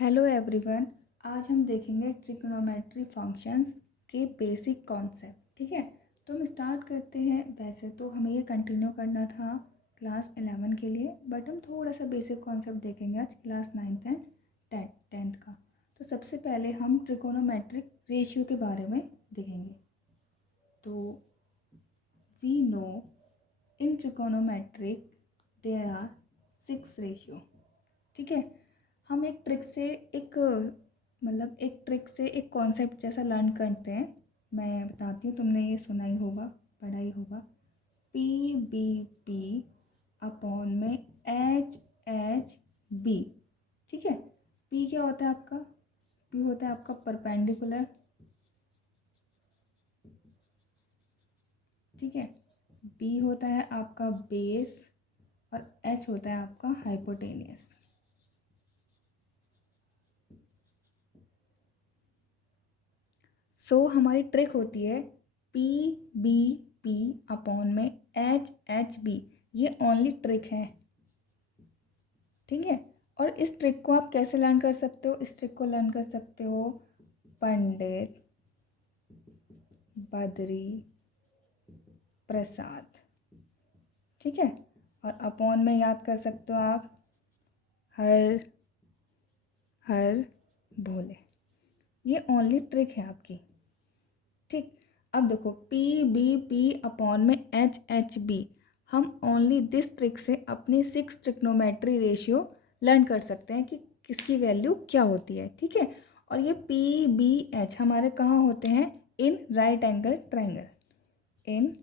Hello everyone. आज हम देखेंगे ट्रिग्नोमेट्री फंक्शंस के बेसिक कॉन्सेप्ट। ठीक है, तो हम स्टार्ट करते हैं। वैसे तो हमें ये कंटिन्यू करना था क्लास 11 के लिए, बट हम थोड़ा सा बेसिक कॉन्सेप्ट देखेंगे आज क्लास 9th एंड 10th का। तो सबसे पहले हम ट्रिग्नोमेट्रिक रेशियो के बारे में देखेंगे। तो we know in trigonometric there are 6 ratio. ठीक है, हम एक ट्रिक से एक कॉन्सेप्ट जैसा लर्न करते हैं। मैं बताती हूँ, तुमने ये सुना ही होगा, पढ़ा ही होगा। पी बी पी अपॉन में एच एच बी। ठीक है, पी क्या होता है आपका? पी होता है आपका परपेंडिकुलर। ठीक है, बी होता है आपका बेस और एच होता है आपका हाइपोटेनियस। सो हमारी ट्रिक होती है पी बी पी अपॉन में एच एच बी। ये ओनली ट्रिक है। ठीक है, और इस ट्रिक को आप कैसे लर्न कर सकते हो? इस ट्रिक को लर्न कर सकते हो पंडित बद्री प्रसाद। ठीक है, और अपॉन में याद कर सकते हो आप हर हर भोले। ये ओनली ट्रिक है आपकी। ठीक, अब देखो पी बी पी अपॉन में एच एच बी। हम ओनली दिस ट्रिक से अपनी 6 ट्रिग्नोमेट्री रेशियो लर्न कर सकते हैं कि किसकी वैल्यू क्या होती है। ठीक है, और ये पी बी एच हमारे कहाँ होते हैं? In right angle triangle. In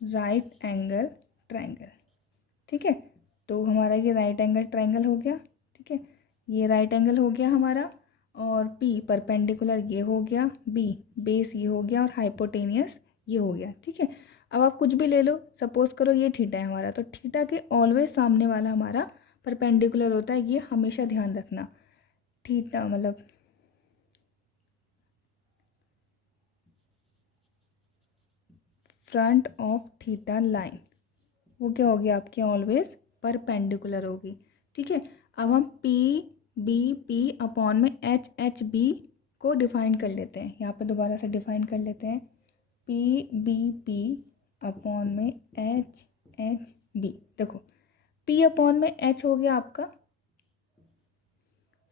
right angle triangle. ठीक है, तो हमारा ये राइट एंगल ट्रायंगल हो गया। ठीक है, ये राइट एंगल हो गया हमारा, और P परपेंडिकुलर ये हो गया, B बेस ये हो गया, और हाइपोटेनियस ये हो गया। ठीक है, अब आप कुछ भी ले लो, सपोज करो ये थीटा है हमारा, तो थीटा के ऑलवेज सामने वाला हमारा परपेंडिकुलर होता है। ये हमेशा ध्यान रखना। थीटा मतलब फ्रंट ऑफ थीटा लाइन, वो क्या होगी आपकी? ऑलवेज परपेंडिकुलर होगी। ठीक है, अब हम पी बी पी अपॉन में एच एच बी को डिफाइन कर लेते हैं। यहाँ पर दोबारा से डिफाइन कर लेते हैं। पी बी पी अपॉन में एच एच बी। देखो पी अपॉन में एच हो गया आपका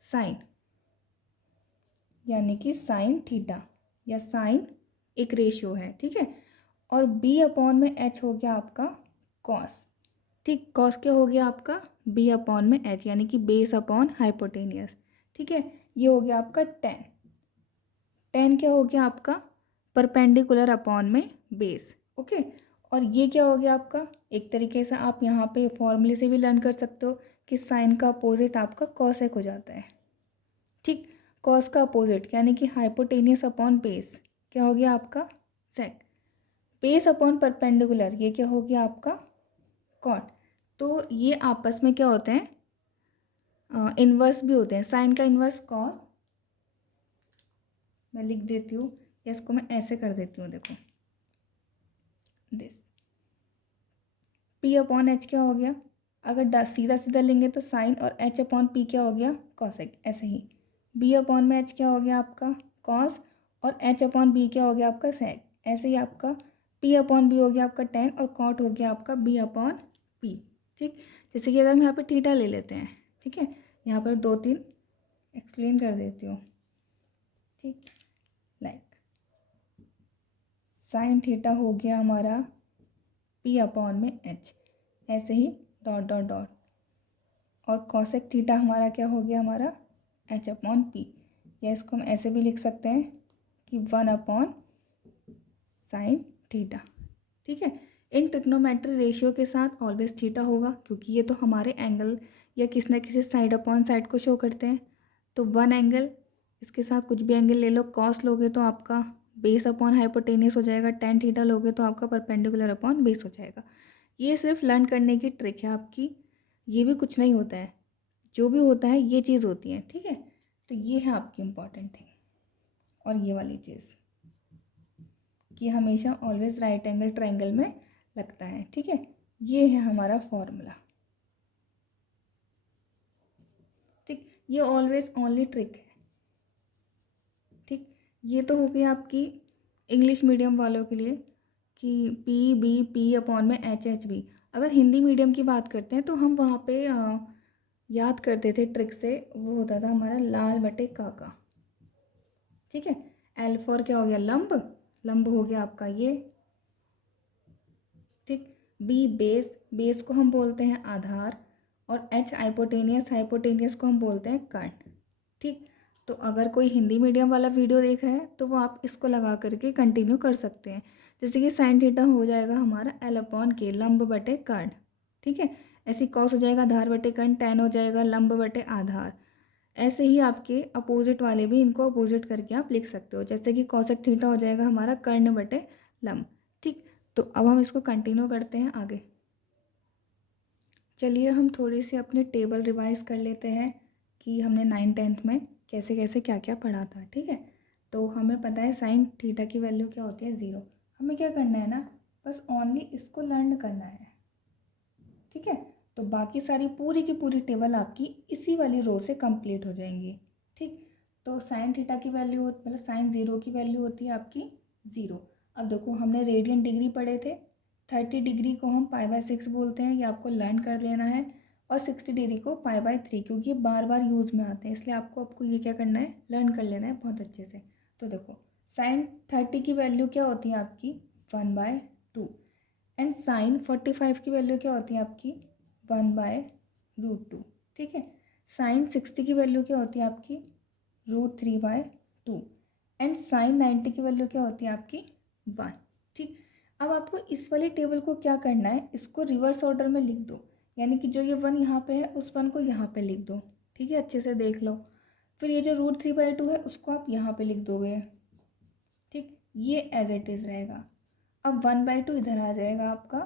साइन, यानी कि साइन थीटा, या साइन एक रेशियो है। ठीक है, और बी अपॉन में एच हो गया आपका कॉस। ठीक, कॉस क्या हो गया आपका? बी अपॉन में एच, यानी कि बेस अपॉन हाइपोटेनियस। ठीक है, ये हो गया आपका टेन। टेन क्या हो गया आपका? परपेंडिकुलर अपॉन में बेस। ओके, और ये क्या हो गया आपका? एक तरीके से आप यहाँ पे फॉर्मूले से भी लर्न कर सकते हो कि साइन का अपोजिट आपका कॉसेक हो जाता है। ठीक, कॉस का अपोजिट यानी कि हाइपोटेनियस अपॉन बेस क्या हो गया आपका? सेक। बेस अपॉन परपेंडिकुलर ये क्या हो गया आपका? कॉट। तो ये आपस में क्या होते हैं? इन्वर्स भी होते हैं। साइन का इन्वर्स कॉस, मैं लिख देती हूँ, या इसको मैं ऐसे कर देती हूँ। देखो दिस पी अपॉन एच क्या हो गया? अगर सीधा सीधा लेंगे तो साइन, और एच अपॉन पी क्या हो गया? कॉसेक। ऐसे ही बी अपॉन में एच क्या हो गया आपका? कॉस, और एच अपॉन बी क्या हो गया आपका? सेक। ऐसे ही आपका पी अपॉन बी हो गया आपका टेन, और कॉट हो गया आपका बी अपॉन पी। ठीक, जैसे कि अगर हम यहाँ पे थीटा ले लेते हैं। ठीक है, यहाँ पर 2-3 एक्सप्लेन कर देती हूँ। ठीक, लाइक साइन थीटा हो गया हमारा पी अपॉन में एच, ऐसे ही डॉट डॉट डॉट, और कॉसेक थीटा हमारा क्या हो गया? हमारा एच अपॉन पी, या इसको हम ऐसे भी लिख सकते हैं कि 1 अपॉन साइन थीटा। ठीक है, इन ट्रिग्नोमेट्री रेशियो के साथ ऑलवेज थीटा होगा, क्योंकि ये तो हमारे एंगल या किसी ना किसी साइड अपॉन साइड को शो करते हैं। तो 1 एंगल, इसके साथ कुछ भी एंगल ले लो। कॉस लोगे तो आपका बेस अपॉन हाइपोटेनियस हो जाएगा, टेन थीटा लोगे तो आपका परपेंडिकुलर अपॉन बेस हो जाएगा। ये सिर्फ लर्न करने की ट्रिक है आपकी, ये भी कुछ नहीं होता है। जो भी होता है ये चीज़ होती है। ठीक है, तो ये है आपकी इम्पॉर्टेंट थिंग। और ये वाली चीज़ कि हमेशा ऑलवेज राइट एंगल ट्रायंगल में लगता है। ठीक है, ये है हमारा फॉर्मूला। ये ऑलवेज ओनली ट्रिक है। ठीक, ये तो हो गई आपकी इंग्लिश मीडियम वालों के लिए कि पी बी पी अपॉन में एच एच बी। अगर हिंदी मीडियम की बात करते हैं तो हम वहाँ पे याद करते थे ट्रिक से, वो होता था हमारा लाल बटे काका। ठीक है, एल फॉर क्या हो गया, लंब, लंब हो गया आपका ये। ठीक, बी बेस, बेस को हम बोलते हैं आधार, और एच हाइपोटेनियस, हाइपोटेनियस को हम बोलते हैं कर्ण। ठीक, तो अगर कोई हिंदी मीडियम वाला वीडियो देख रहा है तो वो आप इसको लगा करके कंटिन्यू कर सकते हैं। जैसे कि साइन थीटा हो जाएगा हमारा एल अपॉन के, लंब बटे कर्ण। ठीक है, ऐसे कॉस हो जाएगा आधार बटे कर्ण, टैन हो जाएगा लंब बटे आधार। ऐसे ही आपके अपोजिट वाले भी, इनको अपोजिट करके आप लिख सकते हो। जैसे कि कॉसेक थीटा हो जाएगा हमारा कर्ण बटे लंब। ठीक, तो अब हम इसको कंटिन्यू करते हैं आगे। चलिए हम थोड़ी सी अपनी टेबल रिवाइज कर लेते हैं कि हमने 9th-10th में कैसे कैसे क्या क्या पढ़ा था। ठीक है, तो हमें पता है साइन थीटा की वैल्यू क्या होती है, 0। हमें क्या करना है ना, बस ओनली इसको लर्न करना है। ठीक है, तो बाकी सारी पूरी की पूरी टेबल आपकी इसी वाली रो से कंप्लीट हो जाएंगी। ठीक, तो साइन थीटा की वैल्यू मतलब साइन 0 की वैल्यू होती है आपकी 0। अब देखो हमने रेडियन डिग्री पढ़े थे, 30 डिग्री को हम π/6 बोलते हैं, ये आपको लर्न कर लेना है। और 60 डिग्री को π/3, क्योंकि ये बार बार यूज़ में आते हैं, इसलिए आपको ये क्या करना है, लर्न कर लेना है बहुत अच्छे से। तो देखो साइन 30 की वैल्यू क्या होती है आपकी 1/2, एंड साइन 45 की वैल्यू क्या होती है आपकी 1/√2। ठीक है, साइन 60 की वैल्यू क्या होती है आपकी √3/2, एंड साइन 90 की वैल्यू क्या होती है आपकी 1। ठीक, अब आपको इस वाली टेबल को क्या करना है, इसको रिवर्स ऑर्डर में लिख दो, यानी कि जो ये 1 यहाँ पे है उस 1 को यहाँ पे लिख दो। ठीक है, अच्छे से देख लो। फिर ये जो √3/2 है उसको आप यहाँ पे लिख दोगे। ठीक, ये एज इट इज़ रहेगा। अब 1/2 इधर आ जाएगा आपका,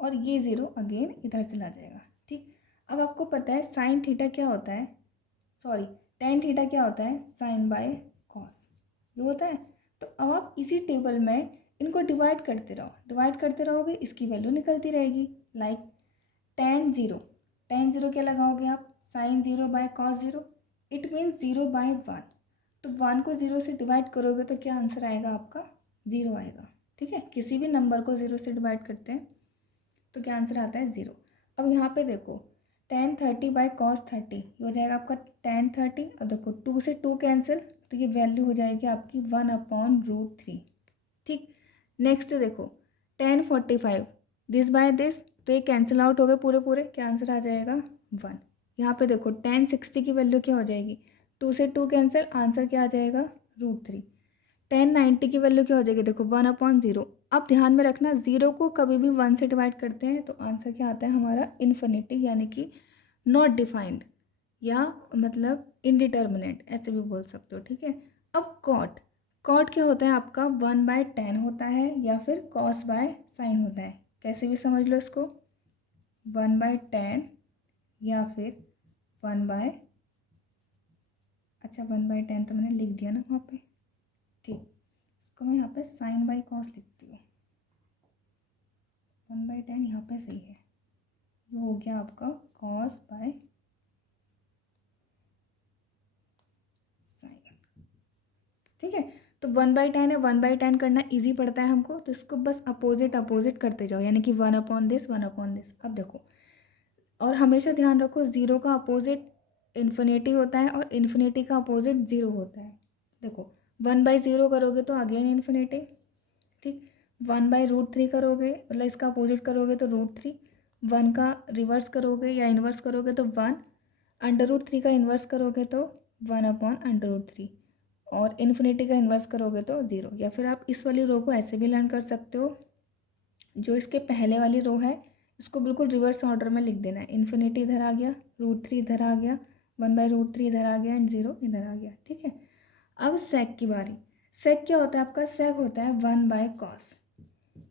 और ये 0 अगेन इधर चला जाएगा। ठीक, अब आपको पता है साइन थीटा क्या होता है, सॉरी टेन थीटा क्या होता है, साइन बाय कॉस, ये होता है। तो अब आप इसी टेबल में इनको डिवाइड करते रहो, डिवाइड करते रहोगे, इसकी वैल्यू निकलती रहेगी। लाइक टेन ज़ीरो क्या लगाओगे आप, sine 0 by cos 0, it means 0/1। तो 1 को 0 से डिवाइड करोगे तो क्या आंसर आएगा आपका, 0 आएगा। ठीक है, किसी भी नंबर को 0 से डिवाइड करते हैं तो क्या आंसर आता है, 0। अब यहाँ पे देखो tan 30 बाय कॉस 30, ये हो जाएगा आपका tan 30। अब देखो 2 से 2 कैंसिल, तो ये वैल्यू हो जाएगी आपकी 1/√3। ठीक, नेक्स्ट देखो tan 45, दिस बाय दिस, तो ये कैंसिल आउट हो गए पूरे पूरे, क्या आंसर आ जाएगा 1। यहाँ पे देखो tan 60 की वैल्यू क्या हो जाएगी, 2 से 2 कैंसिल, आंसर क्या आ जाएगा √3। tan 90 की वैल्यू क्या हो जाएगी, देखो 1/0। अब ध्यान में रखना, 0 को कभी भी 1 से डिवाइड करते हैं तो आंसर क्या आता है हमारा इन्फिनिटी, यानी कि नॉट डिफाइंड, या मतलब इनडिटर्मिनेट, ऐसे भी बोल सकते हो। ठीक है, अब कॉट, कॉट क्या होता है आपका 1/tan होता है, या फिर कॉस बाय साइन होता है, कैसे भी समझ लो इसको, 1/tan या फिर 1/, अच्छा 1/tan तो मैंने लिख दिया ना वहाँ पे। ठीक, इसको मैं यहाँ पे साइन बाई कॉस लिखती हूँ, 1/tan यहाँ पे सही है, ये हो गया आपका कॉस बाय साइन। ठीक है, तो 1/tan है, 1/tan करना इजी पड़ता है हमको, तो इसको बस अपोजिट अपोजिट करते जाओ, यानी कि 1/this 1/this। अब देखो, और हमेशा ध्यान रखो 0 का अपोजिट इन्फिनिटी होता है, और इन्फिनिटी का अपोजिट 0 होता है। देखो 1/0 करोगे तो अगेन इन्फिनिटी। ठीक, 1/√3 करोगे, मतलब इसका अपोजिट करोगे तो √3, 1 का रिवर्स करोगे या इन्वर्स करोगे तो 1, √3 का इन्वर्स करोगे तो 1/√3, और इन्फिनिटी का इन्वर्स करोगे तो 0। या फिर आप इस वाली रो को ऐसे भी लर्न कर सकते हो, जो इसके पहले वाली रो है इसको बिल्कुल रिवर्स ऑर्डर में लिख देना है, इन्फिनिटी इधर आ गया, √3 इधर आ गया, 1/√3 इधर आ गया, एंड 0 इधर आ गया। ठीक है, अब सेक की बारी। सेक क्या होता है आपका, सेक होता है 1/cos।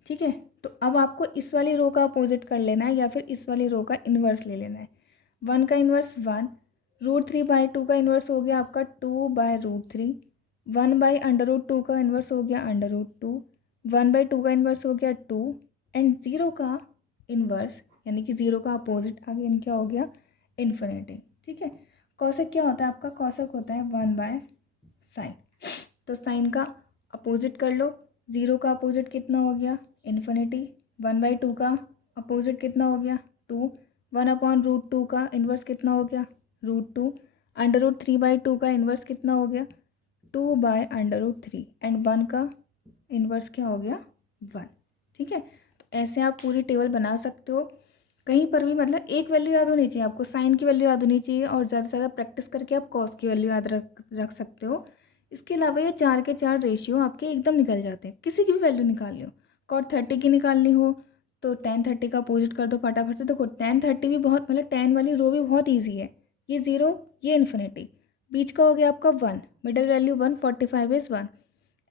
ठीक है, तो अब आपको इस वाली रो का अपोजिट कर लेना है, या फिर इस वाली रो का इन्वर्स ले लेना है। 1 का इन्वर्स 1, √3/2 का इन्वर्स हो गया आपका 2/√3, 1/√2 का इन्वर्स हो गया √2, 1/2 का इन्वर्स हो गया 2, एंड 0 का इन्वर्स यानी कि 0 का अपोजिट अगेन क्या हो गया, इन्फिनिटी। ठीक है, कॉसेक क्या होता है आपका? कॉसेक होता है 1/sin। तो साइन का अपोजिट कर लो। 0 का अपोजिट कितना हो गया? इन्फिनिटी। 1/2 का अपोजिट कितना हो गया? 2। 1/√2 का इन्वर्स कितना हो गया? √2। √3/2 का इन्वर्स कितना हो गया? 2/√3। एंड 1 का इन्वर्स क्या हो गया? 1। ठीक है, तो ऐसे आप पूरी टेबल बना सकते हो। कहीं पर भी मतलब एक वैल्यू याद होनी चाहिए आपको, साइन की वैल्यू याद होनी चाहिए, और ज़्यादा से ज़्यादा प्रैक्टिस करके आप कॉस की वैल्यू याद रख सकते हो। इसके अलावा ये 4 के 4 रेशियो आपके एकदम निकल जाते हैं। किसी की भी वैल्यू निकालनी हो, cot 30 की निकालनी हो तो tan 30 का अपोजिट कर दो फटाफट से। देखो tan 30 भी बहुत मतलब tan वाली रो भी बहुत ईजी है। ये 0, ये इन्फिनिटी, बीच का हो गया आपका 1, middle value 1, 45 is 1।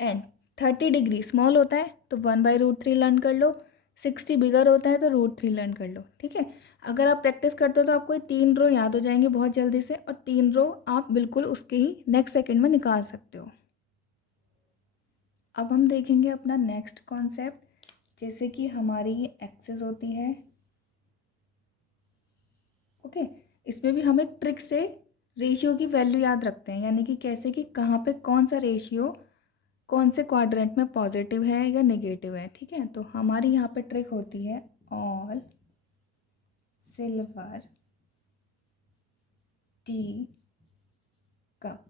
And 30 degree small होता है तो 1/√3 लर्न कर लो, 60 बिगर होता है तो √3 लर्न कर लो। ठीक है, अगर आप प्रैक्टिस करते हो तो आपको ये 3 रो याद हो जाएंगे बहुत जल्दी से, और 3 रो आप बिल्कुल उसके ही नेक्स्ट सेकंड में निकाल सकते हो। अब हम देखेंगे अपना नेक्स्ट कॉन्सेप्ट, जैसे कि हमारी ये एक्सेस होती है। ओके, इसमें भी हम एक ट्रिक से रेशियो की वैल्यू याद रखते हैं, यानी कि कैसे कि कहाँ पे कौन सा रेशियो कौन से क्वाड्रेंट में पॉजिटिव है या नेगेटिव है। ठीक है, तो हमारी यहाँ पे ट्रिक होती है ऑल सिल्वर टी कप।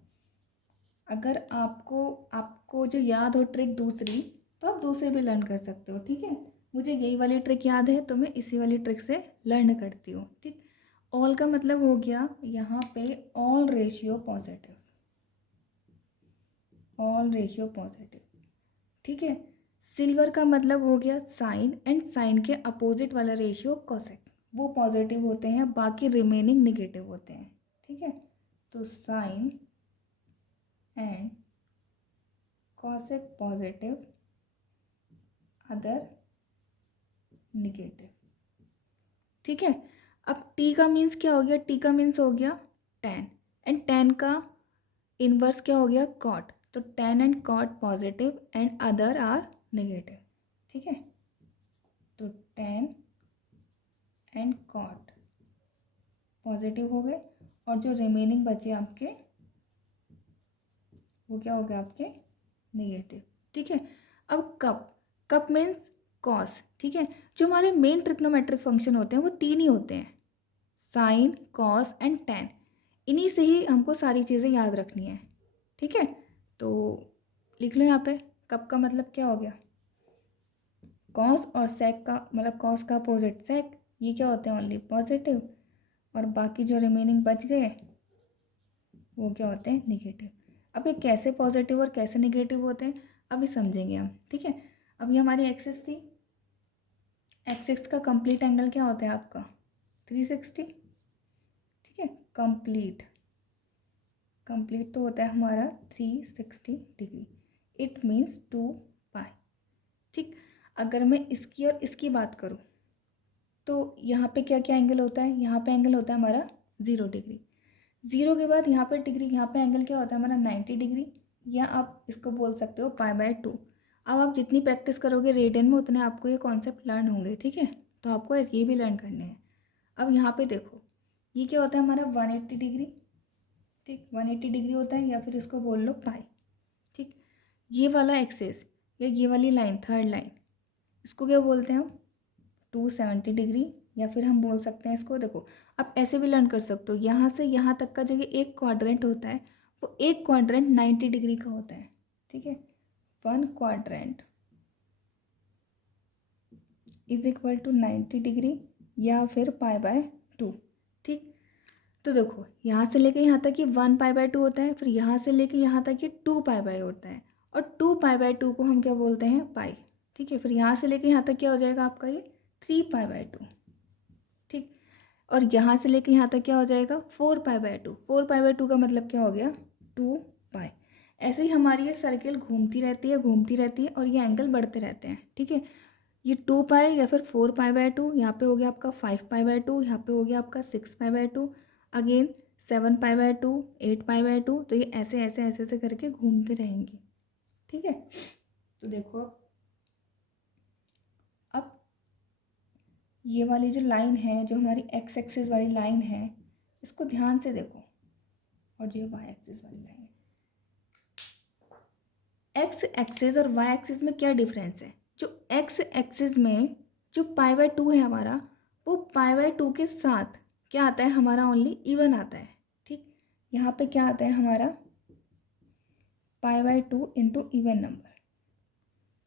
अगर आपको जो याद हो ट्रिक दूसरी, तो आप दूसरे भी लर्न कर सकते हो। ठीक है, मुझे यही वाली ट्रिक याद है तो मैं इसी वाली ट्रिक से लर्न करती हूँ। ठीक, ऑल का मतलब हो गया यहाँ पे all ratio positive, all ratio positive. ठीक है, सिल्वर का मतलब हो गया साइन, एंड साइन के अपोजिट वाला रेशियो कोसेक, वो पॉजिटिव होते हैं, बाकी रिमेनिंग निगेटिव होते हैं। ठीक है, तो sine and cosec positive, other negative. ठीक है, अब टी का मीन्स क्या हो गया? टी का मीन्स हो गया टेन, एंड टेन का इनवर्स क्या हो गया? कॉट। तो tan and cot positive and other are negative. ठीक है, तो टेन एंड कॉट पॉजिटिव हो गए, और जो रिमेनिंग बचे आपके वो क्या हो गए? आपके नेगेटिव। ठीक है, अब कप, कप मीन्स कॉस। ठीक है, जो हमारे मेन ट्रिग्नोमेट्रिक फंक्शन होते हैं वो 3 ही होते हैं, साइन, कॉस एंड टेन। इन्हीं से ही हमको सारी चीज़ें याद रखनी है। ठीक है, तो लिख लो यहाँ पे कप का मतलब क्या हो गया? कॉस, और सेक का मतलब कॉस का अपोजिट सेक, ये क्या होते हैं? ओनली पॉजिटिव, और बाकी जो रिमेनिंग बच गए वो क्या होते हैं? निगेटिव। अब ये कैसे पॉजिटिव और कैसे निगेटिव होते हैं अभी समझेंगे हम। ठीक है, अब ये हमारी एक्सिस थी, एक्सिस का कंप्लीट एंगल क्या होता है आपका? 360। ठीक है, कंप्लीट तो होता है हमारा 360 डिग्री, इट मीन्स 2π। ठीक, अगर मैं इसकी और इसकी बात करूँ तो यहाँ पे क्या क्या एंगल होता है? यहाँ पे एंगल होता है हमारा 0 डिग्री। 0 के बाद यहाँ पे डिग्री, यहाँ पे एंगल क्या होता है हमारा? 90 डिग्री, या आप इसको बोल सकते हो π/2। अब आप जितनी प्रैक्टिस करोगे रेडियन में उतने आपको ये कॉन्सेप्ट लर्न होंगे। ठीक है, तो आपको ये भी लर्न करने हैं। अब यहाँ पे देखो ये क्या होता है हमारा? 180 डिग्री। ठीक, 180 डिग्री होता है, या फिर इसको बोल लो पाई। ठीक, ये वाला एक्सेस या ये वाली लाइन, थर्ड लाइन, इसको क्या बोलते हैं हम? 270 डिग्री, या फिर हम बोल सकते हैं इसको, देखो आप ऐसे भी लर्न कर सकते हो, यहाँ से यहाँ तक का जो ये एक क्वाड्रेंट होता है वो एक क्वाड्रेंट 90 डिग्री का होता है। ठीक है, 1 quadrant is equal to 90 degree, या फिर π/2। ठीक, तो देखो यहाँ से लेके यहाँ तक ये 1π/2 होता है, फिर यहाँ से लेके यहाँ तक ये 2π/2 होता है, और 2π/2 को हम क्या बोलते हैं? पाई। ठीक है, फिर यहाँ से लेके यहाँ तक क्या हो जाएगा आपका? ये 3π/2। ठीक, और यहाँ से लेके यहाँ तक क्या हो जाएगा? 4π/2। 4π/2 का मतलब क्या हो गया? 2π। ऐसे ही हमारी ये सर्किल घूमती रहती है, घूमती रहती है, और ये एंगल बढ़ते रहते हैं। ठीक है, ये 2π या फिर 4π/2, यहाँ पे हो गया आपका 5π/2, यहाँ पे हो गया आपका 6π/2, अगेन 7π/2, 8π/2, तो ये ऐसे ऐसे ऐसे ऐसे करके घूमते रहेंगे। ठीक है, तो देखो अब ये वाली जो लाइन है, जो हमारी एक्स एक्सिस वाली लाइन है, इसको ध्यान से देखो। और जो वाई एक्सिस वाली लाइन। एक्स एक्सिस और वाई एक्सिस में क्या डिफरेंस है? जो एक्स एक्सिस में जो π/2 है हमारा, वो π/2 के साथ क्या आता है हमारा, ओनली इवन आता है। ठीक, यहाँ पे क्या आता है हमारा π/2 इंटू इवन नंबर।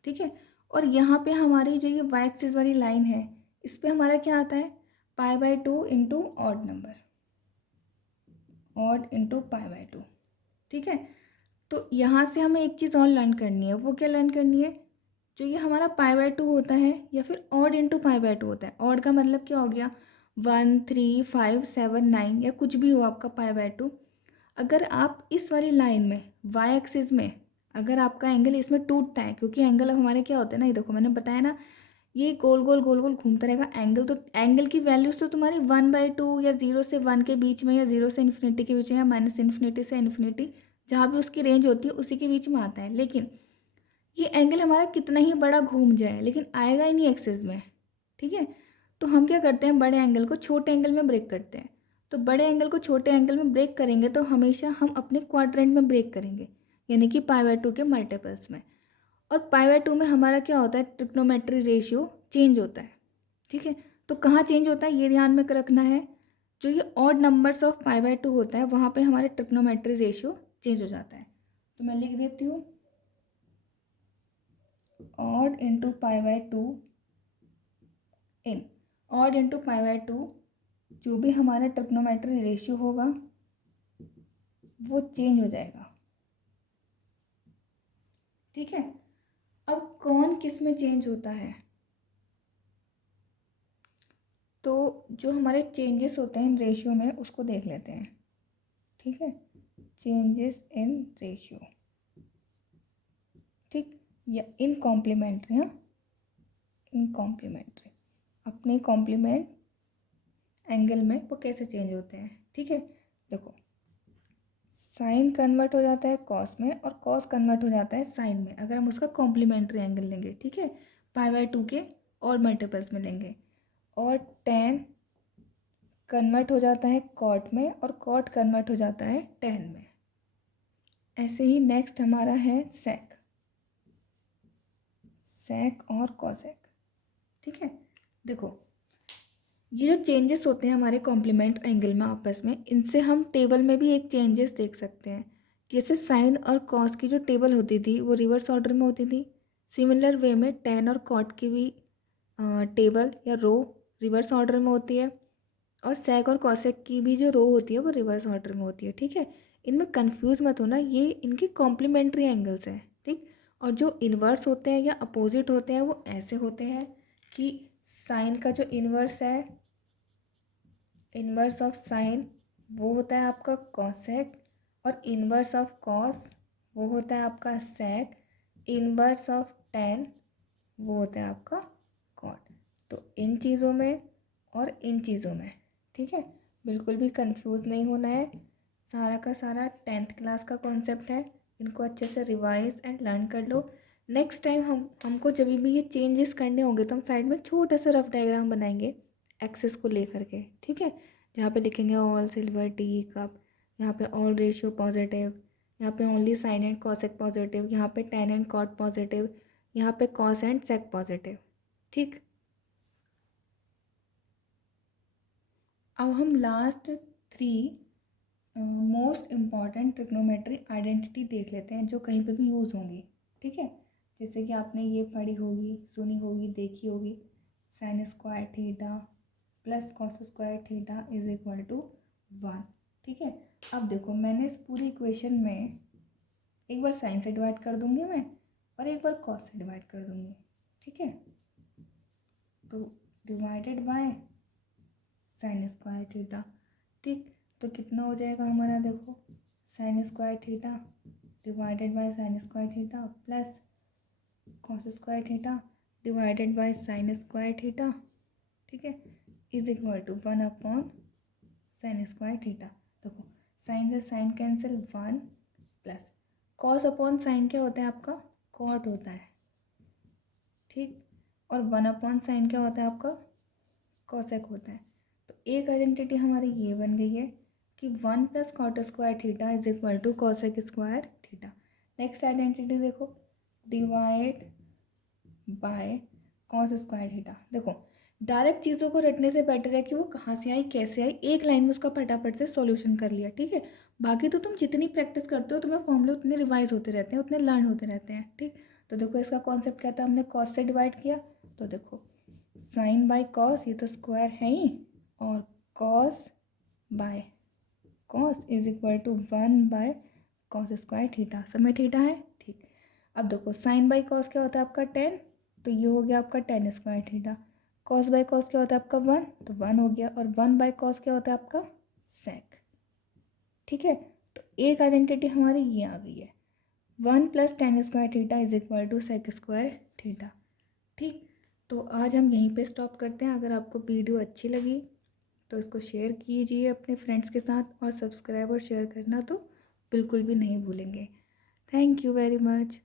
ठीक है, और यहाँ पे हमारी जो ये वाई एक्सिस वाली लाइन है, इस पर हमारा क्या आता है π/2 into odd number, odd into π/2। ठीक है, तो यहाँ से हमें एक चीज़ और लर्न करनी है। वो क्या लर्न करनी है? जो ये हमारा π/2 होता है या फिर ऑड इंटू π/2 होता है। ऑड का मतलब क्या हो गया, 1 3 5 7 9 या कुछ भी हो आपका π/2। अगर आप इस वाली लाइन में वाई एक्सिस में अगर आपका एंगल इसमें टूटता है, क्योंकि एंगल हमारे क्या होते हैं ना, ये देखो मैंने बताया ना, ये गोल गोल गोल गोल घूमता रहेगा एंगल। तो एंगल की वैल्यूज तो तुम्हारी 1/2 या 0 से 1 के बीच में, या 0 से इन्फिनिटी के बीच में, या -∞ से इन्फिनिटी, जहाँ भी उसकी रेंज होती है उसी के बीच में आता है। लेकिन ये एंगल हमारा कितना ही बड़ा घूम जाए लेकिन आएगा ही नहीं एक्सिस में। ठीक है, तो हम क्या करते हैं, बड़े एंगल को छोटे एंगल में ब्रेक करते हैं। तो बड़े एंगल को छोटे एंगल में ब्रेक करेंगे तो हमेशा हम अपने क्वाड्रेंट में ब्रेक करेंगे, यानी कि π/2 के मल्टीपल्स में। और π/2 में हमारा क्या होता है, ट्रिग्नोमेट्री रेशियो चेंज होता है। ठीक है, तो कहाँ चेंज होता है ये ध्यान में रखना है। जो ये ऑड नंबर्स ऑफ π/2 होता है वहाँ पे हमारे ट्रिग्नोमेट्री रेशियो चेंज हो जाता है। तो मैं लिख देती हूँ ऑड इंटू π/2 इन ऑड इंटू π/2, जो भी हमारा ट्रिग्नोमेट्री रेशियो होगा वो चेंज हो जाएगा। ठीक है, अब कौन किस में चेंज होता है? तो जो हमारे चेंजेस होते हैं इन रेशियो में उसको देख लेते हैं। ठीक है, चेंजेस इन रेशियो, ठीक, या इन कॉम्प्लीमेंट्री, हाँ इन कॉम्प्लीमेंट्री, अपने कॉम्प्लीमेंट एंगल में वो कैसे चेंज होते हैं। ठीक है, देखो साइन कन्वर्ट हो जाता है कॉस में और कॉस कन्वर्ट हो जाता है साइन में, अगर हम उसका कॉम्प्लीमेंट्री एंगल लेंगे। ठीक है, π/2 के और मल्टीपल्स में लेंगे। और टेन कन्वर्ट हो जाता है कॉट में और कॉट कन्वर्ट हो जाता है टेन में। ऐसे ही नेक्स्ट हमारा है सेक, सेक और कॉसेक। ठीक है, देखो ये जो चेंजेस होते हैं हमारे कॉम्प्लीमेंट एंगल में आपस में, इनसे हम टेबल में भी एक चेंजेस देख सकते हैं। जैसे साइन और कॉस की जो टेबल होती थी वो रिवर्स ऑर्डर में होती थी, सिमिलर वे में टेन और कॉट की भी टेबल या रो रिवर्स ऑर्डर में होती है, और सेक और कॉसेक की भी जो रो होती है वो रिवर्स ऑर्डर में होती है। ठीक है, इनमें कंफ्यूज मत होना, ये इनके कॉम्प्लीमेंट्री एंगल्स हैं। ठीक, और जो इन्वर्स होते हैं या अपोजिट होते हैं वो ऐसे होते हैं कि साइन का जो इन्वर्स है, इन्वर्स ऑफ साइन वो होता है आपका कॉसेक, और इन्वर्स ऑफ कॉस वो होता है आपका सेक, इन्वर्स ऑफ टेन वो होता है आपका कॉट। तो इन चीज़ों में और इन चीज़ों में, ठीक है, बिल्कुल भी कंफ्यूज नहीं होना है। सारा का सारा 10th क्लास का कॉन्सेप्ट है, इनको अच्छे से रिवाइज एंड लर्न कर लो। नेक्स्ट टाइम हमको जब भी ये चेंजेस करने होंगे तो हम साइड में छोटा सा रफ डायग्राम बनाएंगे एक्सेस को लेकर के। ठीक है, जहाँ पे लिखेंगे ऑल सिल्वर टी कप, यहाँ पे ऑल रेशियो पॉजिटिव, यहाँ पे only sine and cosec positive, यहाँ पे टेन एंड कॉट पॉजिटिव, यहाँ पे कॉस एंड सेक पॉजिटिव। ठीक, अब हम last 3 most important trigonometry identity देख लेते हैं जो कहीं पे भी यूज़ होंगी। ठीक है, जैसे कि आपने ये पढ़ी होगी, सुनी होगी, देखी होगी, sine square theta plus cos square theta is equal to 1। ठीक है, अब देखो मैंने इस पूरी इक्वेशन में एक बार साइन से डिवाइड कर दूंगी मैं और एक बार कॉस से डिवाइड कर दूंगी। ठीक है, तो divided by sine square theta. ठीक, तो कितना हो जाएगा हमारा, देखो sine square theta divided by sine square theta plus cos square theta divided by sine square theta. ठीक है, is equal to 1 sine square theta. देखो साइन से sine cancel 1 plus cos upon sine क्या होता है आपका, कॉट होता है। ठीक, और 1/साइन क्या होता है आपका, कॉसेक होता है। तो एक आइडेंटिटी हमारी ये बन गई है कि 1 plus cot square theta is equal to cosec square theta. Next identity देखो, divide by cos square theta. देखो डायरेक्ट चीज़ों को रटने से बेटर है कि वो कहाँ से आई कैसे आई, एक लाइन में उसका फटाफट से सॉल्यूशन कर लिया, ठीक है। बाकी तो तुम जितनी प्रैक्टिस करते हो तुम्हें फॉर्मूले उतने रिवाइज होते रहते हैं, उतने लर्न होते रहते हैं, ठीक। तो देखो इसका कॉन्सेप्ट क्या था, हमने कॉस से डिवाइड किया, तो देखो साइन बाय कॉस, ये तो स्क्वायर है ही, और cos by cos is equal to 1 by cos square theta, सब में थीटा है, ठीक। अब देखो साइन बाई कॉस क्या होता है आपका 10, तो ये हो गया आपका 10 square theta. Cos by cos क्या होता है आपका 1, तो 1 हो गया, और 1 बाई कॉस क्या होता है आपका सेक, ठीक है। तो एक आइडेंटिटी हमारी ये आ गई है, 1 plus 10 square theta is equal to sec square theta, ठीक। तो आज हम यहीं पे स्टॉप करते हैं। अगर आपको वीडियो अच्छी लगी तो इसको शेयर कीजिए अपने फ्रेंड्स के साथ, और सब्सक्राइब और शेयर करना तो बिल्कुल भी नहीं भूलेंगे। Thank you very much.